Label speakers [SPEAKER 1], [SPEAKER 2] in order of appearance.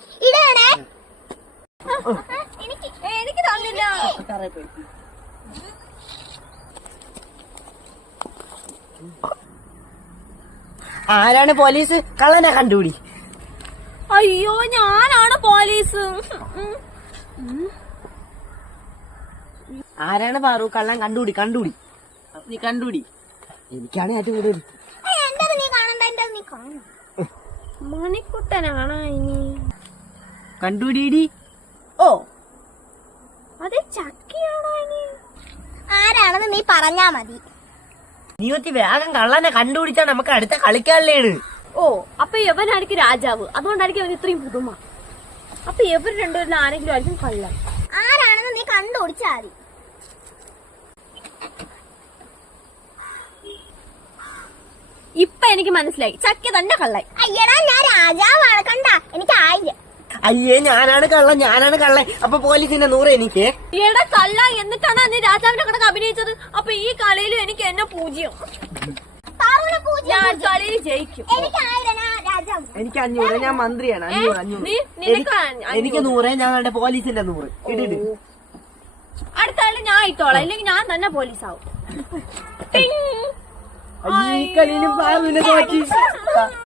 [SPEAKER 1] ഇടണേ. എനിക്ക് തന്നില്ല.
[SPEAKER 2] ആരാണ് പോലീസ്? കള്ളനെ കണ്ടുപിടി.
[SPEAKER 1] അയ്യോ, ഞാനാണ് പോലീസ്.
[SPEAKER 2] ആരാണ് പാറു? കള്ളൻ കണ്ടുപിടി. നീ കണ്ടുപിടി. എനിക്കാണ് ഏറ്റവും കൂടുതൽ.
[SPEAKER 1] മണിക്കുട്ടനാണോ ഇനി?
[SPEAKER 2] കണ്ടുപിടി. ഓ,
[SPEAKER 1] അതെ, ചക്കിയാണോ ഇനി? ആരാണെന്ന് നീ പറഞ്ഞാ മതി.
[SPEAKER 2] നീ ഒത്തി വേഗം കള്ളനെ കണ്ടുപിടിച്ചാ നമുക്ക് അടുത്ത കളിക്കാനുള്ളതാണ്.
[SPEAKER 1] ഓ, അപ്പൊ യവനായിരിക്കും രാജാവ്, അതുകൊണ്ടായിരിക്കും അവന് ഇത്രയും പുതുമ. അപ്പൊ ഇവർ രണ്ടുപേരും ആരെങ്കിലും ആയിരിക്കും കള്ളൻ. ആരാണെന്ന് നീ കണ്ടുപിടിച്ചാ മതി. ഇപ്പൊ എനിക്ക് മനസ്സിലായി, ചക്ക തന്നെ കള്ളൻ. അയ്യടാ, ഞാൻ രാജാവാണ്, കണ്ട എനിക്ക് 1000.
[SPEAKER 2] അയ്യേ, ഞാനാണ് കള്ളൻ. അപ്പൊ പോലീസിന്റെ 100 എനിക്ക്.
[SPEAKER 1] എടാ കള്ള, എന്നിട്ടാണ് നീ രാജാവിന്റെ കണക്ക് അഭിനയിച്ചത്. അപ്പൊ ഈ കളിയിലും എനിക്ക് എന്നെ 0. ഞാൻ കളിയിൽ ജയിക്കും.
[SPEAKER 2] എനിക്ക് 500. ഞാൻ മന്ത്രിയാണ്. 500. എനിക്ക് 100. ഞങ്ങളുടെ പോലീസിന്റെ 100. ഇടിട്.
[SPEAKER 1] അടുത്ത കളി ഞാൻ ഇട്ടോളാം, ഇല്ലെങ്കിൽ ഞാൻ തന്നെ പോലീസാവും.
[SPEAKER 2] ഈ കളിയിലും പാവിനെ നോക്കി.